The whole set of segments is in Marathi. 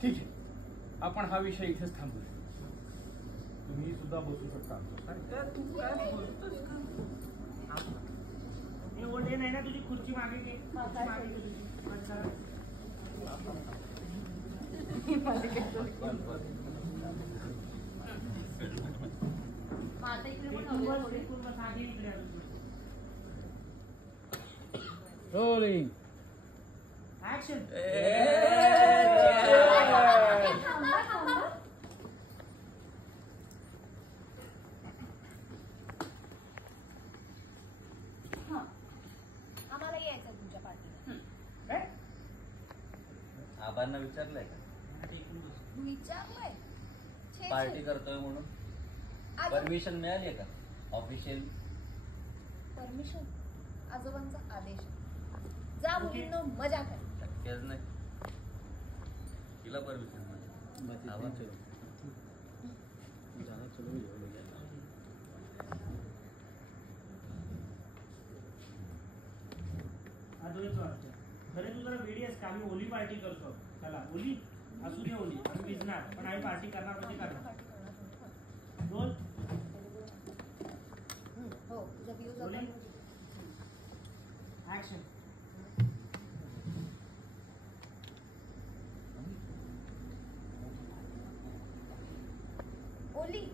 ठीक आहे, आपण हा विषय इथेच थांबूया. तुम्ही सुद्धा बसू शकता. तू काय बोलतोस का? हे ओढे नाही ना, तुझी खुर्ची मागे घे. Rolling action. आम्हाला यायचं तुमच्या पार्टीला. काय आबांना विचारलंय का विचारलंय? पार्टी करतोय म्हणून? परमिशन मिळाली का ऑफिशियल? परमिशन आजोबांचा आदेश. जा मुलींनो, मजा कर. शक्यच नाही. तिला परमिशन खरे तू जरा वेडी आहेस का? आम्ही ओली पार्टी करतो. चला ओली असू दे, ओली आम्ही भिजणार, पण आम्ही पार्टी करणार म्हणजे करणार. बोल. हो, तुझा व्ह्यूज होता. ऍक्शन. ओली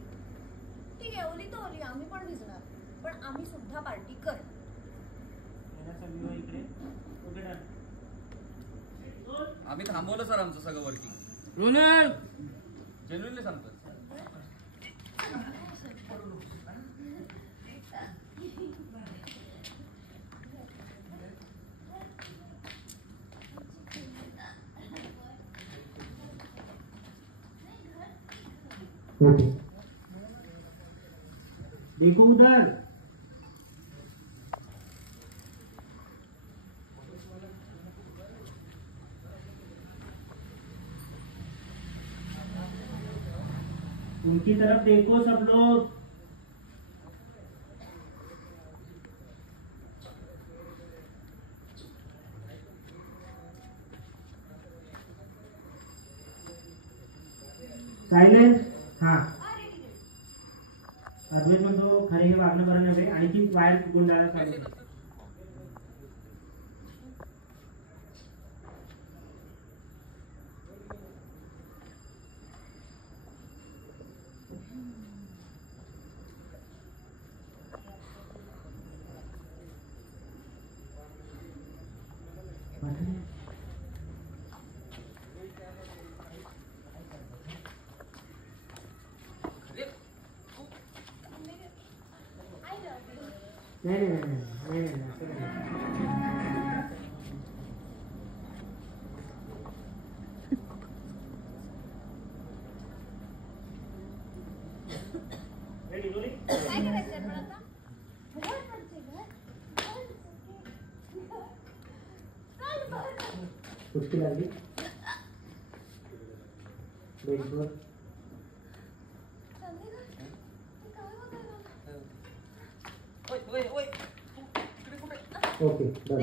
ठीक आहे, ओली तर ओली, आम्ही पण भिजणार, पण आम्ही सुद्धा पार्टी कर. इकडे. Okay done. आम्ही थांबवलं सर आमचं सगळं वर्किंग. जेन्युइनली सांगतो. देखो उधर. उनकी तरफ देखो सब लोग. सायलेन्स. हा, अद्वैत म्हणतो खरे हे वागणं बरं नव्हे, आणखी वायर गुंडाला सांगतो. नहीं. Ready rolling. काय करायचंय पण आता? कुठची लागली? बेसवर. Okay done.